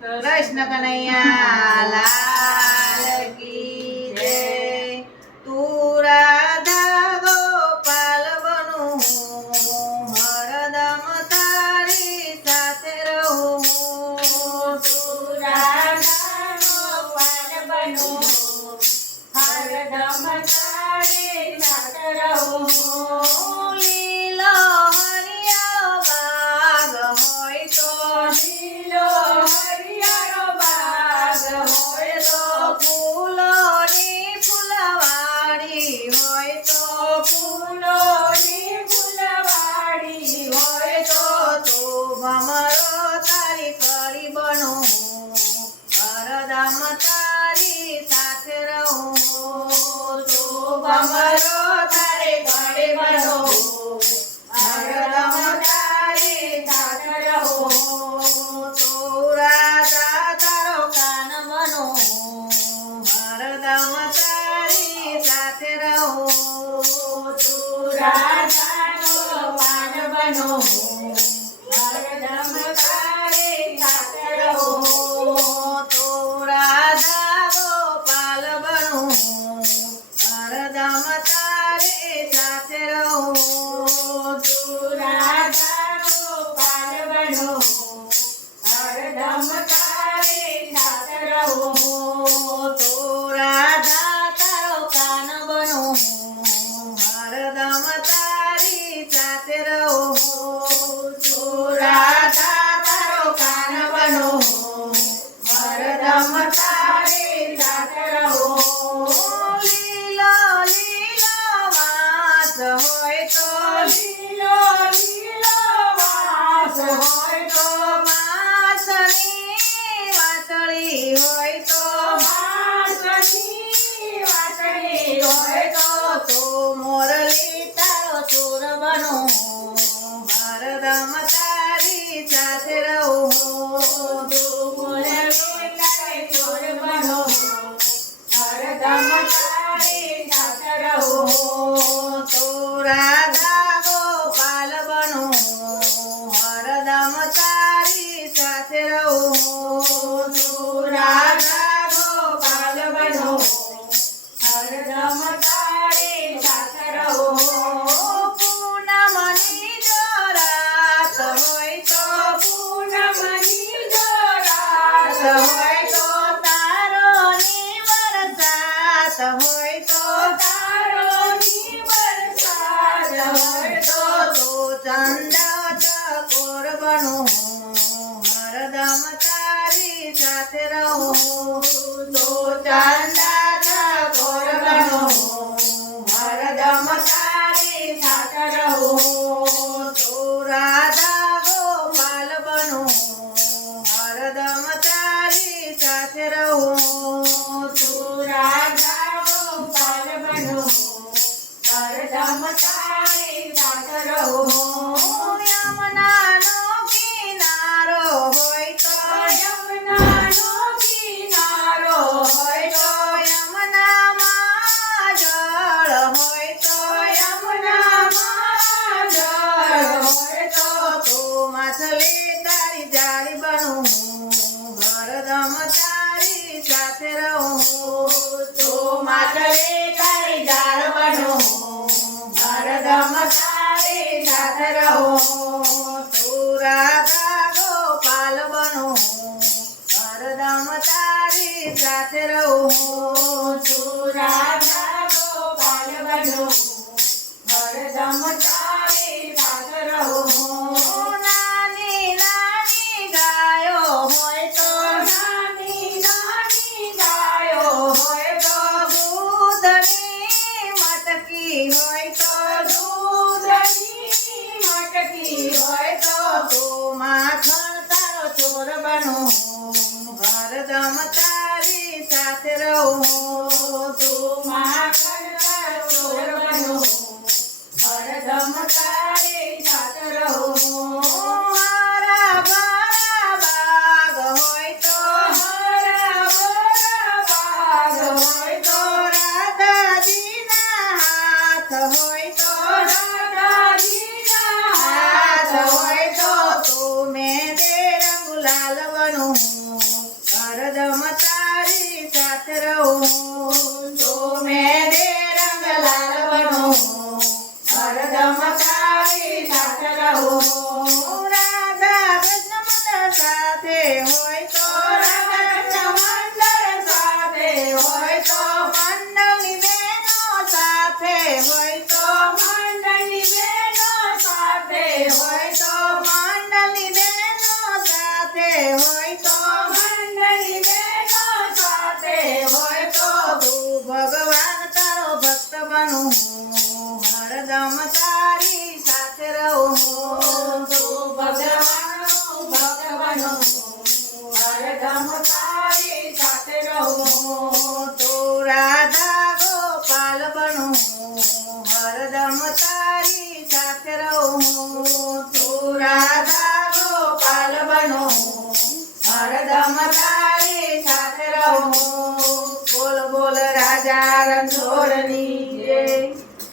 કૃષ્ણ કનૈયા લાલ કી જય। તું રાધા ગોપાલ બનું હરદમ તારી સાથે રહું। તું રાધા ગોપાલ બનું હરદમ તારી સાથે રહું। લીલો હરિયાળો બાગ હોય તો લીલો હરિયાળો બાગ હોય તો ફૂલોની ફૂલવાડી હોય તો ફૂલોની ફૂલવાડી હોય તો ભમરો તારી કડી બનું હરદમ તારી સાથે રહું। તું ભમરો તારી કડી બનો હરદમ તારી સાથે રહું। તું રાધા તારો કાન બનું હરદમ તારી સાથે રહું। તું રાધાનો પાન બનો હરદમ તારી સાથે રહું। તું રાધા ગોપાલ બનું હરદમ તારી સાથે રહું। તું રાધા ગોપાલ બનો હરદમ તારી સાથે રહું। તું રાધા તારો કાન બનું હરદમ તારી સાથે રહું। તું રાધા તારો કાન બનો હરદમ તારી સાથે રહું। લીલો લીલો વાસ હોય તો લીલો લીલો વાસ હોય તો વાસની વાસળી હોય તો વાંસળી વાંસળી હોય તો મોરલી તારો સુર બનું હરદમ તારી સાથે રહું। તું મુરલી તારે ચોર બનો હરદમ તારી સાથે રહું। તું રાધા ગોપાલ બનું હરદમ તારી સાથે રહું। તું રાધા ગોપાલ બનો હરદમ તારી સાથે રહું। પૂનમની જો રાત હોય તો પૂનમની જો રાત હોય તો તારોની વરસાત હોય તો તારોની વરસાદ હોય તો તું ચંદ ચકોર બનું હરદમ તારી સાથે રહું। તું ચાંદા ચકોર બનો હરદમ તારી સાથે રહું। તું રાધા ગોપાલ બનું હરદમ તારી સાથે રહું। તું રાધા ગોપાલ બનો હરદમ તારી સાથે રહું। યમુનાનો કિનારો હોય તો યમુનાનો કિનારો હોય તો યમુનામાં જળ હોય તો યમુનામાં જળ હોય તો તું માછલી તારી જાળી બનું હરદમ તારી સાથે રહું। તું માછલી તારી જાળ બનો હરદમ તારી સાથે રહું। તું રાધા ગોપાલ બનું હરદમ તારી સાથે રહું। તું રાધા ગોપાલ બનો હરદમ તારી સાથે રહું। નાની નાની ગાયો હોય તો નાની નાની ગાયો હોય તો દૂધની મટકી હોય તો દૂધની મટકી હોય તો તું માખણ તારો ચોર બનું હરદમ તારી સાથે રહું। હરદમ તારી સાથે રહું. તું રાધા ગોપાલ બનું હરદમ તારી સાથે રહું. તું રાધા ગોપાલ બનો હરદમ તારી સાથે રહું. બોલ બોલ રાજા રણછોડની જય.